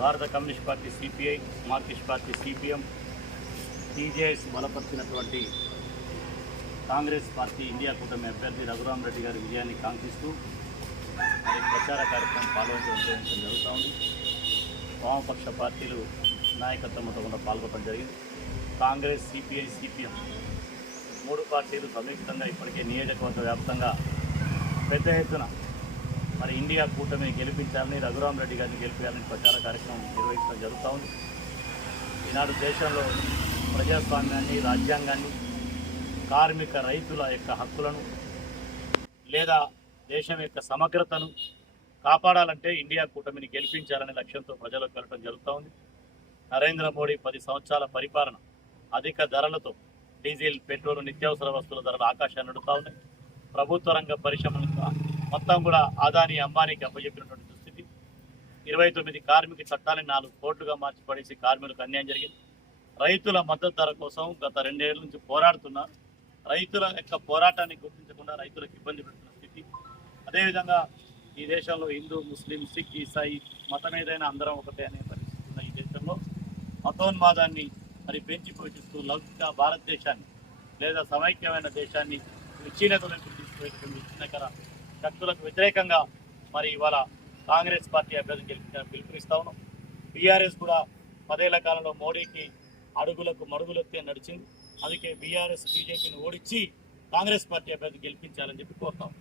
భారత communist party CPI, Marxist party CPM, TJS బలపరిచినటువంటి Congress party India కూటమి అభ్యర్థి రఘురామ్ రెడ్డి గారి విజయాన్ని కాంక్షిస్తూ మరి ప్రచార కార్యక్రమం పాల్గొనడం జరుగుతూ ఉంది. వామపక్ష పార్టీలు నాయకత్వంతో కూడా పాల్గొనడం జరిగింది. కాంగ్రెస్, సిపిఐ, సిపిఎం మూడు పార్టీలు సంయుక్తంగా ఇప్పటికే నియోజకవర్గ వ్యాప్తంగా పెద్ద ఎత్తున మరి ఇండియా కూటమిని గెలిపించాలని, రఘురామ్ రెడ్డి గారిని గెలిపించాలని ప్రచార కార్యక్రమం నిర్వహించడం జరుగుతూ ఉంది. ఈనాడు దేశంలో ప్రజాస్వామ్యాన్ని, రాజ్యాంగాన్ని, కార్మిక రైతుల యొక్క హక్కులను లేదా దేశం యొక్క సమగ్రతను కాపాడాలంటే ఇండియా కూటమిని గెలిపించాలనే లక్ష్యంతో ప్రజలకు వెళ్ళడం జరుగుతూ ఉంది. నరేంద్ర మోడీ 10 సంవత్సరాల పరిపాలన అధిక ధరలతో డీజిల్, పెట్రోల్, నిత్యావసర వస్తువుల ధరలు ఆకాశాన్ని అడుగుతూ ఉన్నాయి. ప్రభుత్వ రంగ పరిశ్రమలు మొత్తం కూడా అదానీ, అంబానీకి అప్పచెప్పినటువంటి దుస్థితి. 29 కార్మిక చట్టాలను 4 కోట్లుగా మార్చి పడేసి కార్మికులకు అన్యాయం జరిగింది. రైతుల మద్దతు ధర కోసం గత 2 ఏళ్ల నుంచి పోరాడుతున్నారు. రైతుల యొక్క పోరాటాన్ని గుర్తించకుండా రైతులకు ఇబ్బంది పెడుతున్న స్థితి. అదేవిధంగా ఈ దేశంలో హిందూ, ముస్లిం, సిక్, ఈసాయి మతం ఏదైనా అందరం ఒకటే అనే పరిస్థితి ఉన్న ఈ దేశంలో మతోన్మాదాన్ని మరి పెంచి పోషిస్తూ లౌకిక భారతదేశాన్ని లేదా సమైక్యమైన దేశాన్ని విచ్ఛిన్నతలకు తీసుకువెళ్తుంది. విచ్ఛిన్నకర శక్తులకు వ్యతిరేకంగా మరి ఇవాళ కాంగ్రెస్ పార్టీ అభ్యర్థి గెలిపించాలని పిలుపునిస్తా ఉన్నాం. బీఆర్ఎస్ కూడా 10 ఏళ్ల కాలంలో మోడీకి అడుగులకు మడుగులెత్తే నడిచింది. అందుకే బీఆర్ఎస్, బీజేపీని ఓడించి కాంగ్రెస్ పార్టీ అభ్యర్థి గెలిపించాలని చెప్పి కోరుతాం.